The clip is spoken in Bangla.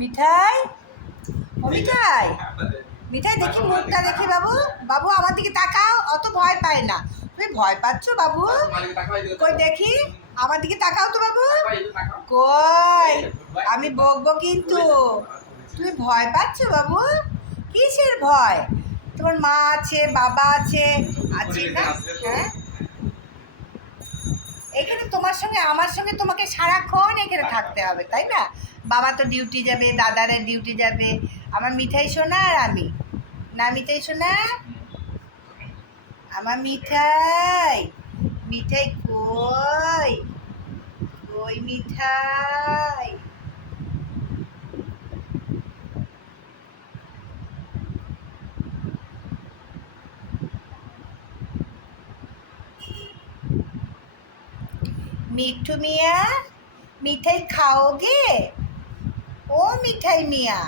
মিঠাই, ও মিঠাই, মিঠাই দেখি মুখটা দেখি বাবু। বাবু আমার দিকে তাকাও, অত ভয় পায় না। তুমি ভয় পাচ্ছ বাবু? কই দেখি, আমার দিকে তাকাও তো বাবু। কই, আমি বকবো কিন্তু। তুমি ভয় পাচ্ছ বাবু? কিসের ভয়? তোমার মা আছে, বাবা আছে, আছে না? হ্যাঁ, এখানে তোমার সঙ্গে আমার সঙ্গে তোমাকে সারাক্ষণ এখানে থাকতে হবে, তাই না? বাবা তো ডিউটি যাবে, দাদারে ডিউটি যাবে, আমার মিঠাই সোনা আর আমি। না মিঠাই সোনা, আমার মিঠাই, মিঠাই কই, কই মিঠাই? মিঠু মিয়া, মিঠাই খাওগে? ও মিঠাই মিয়া।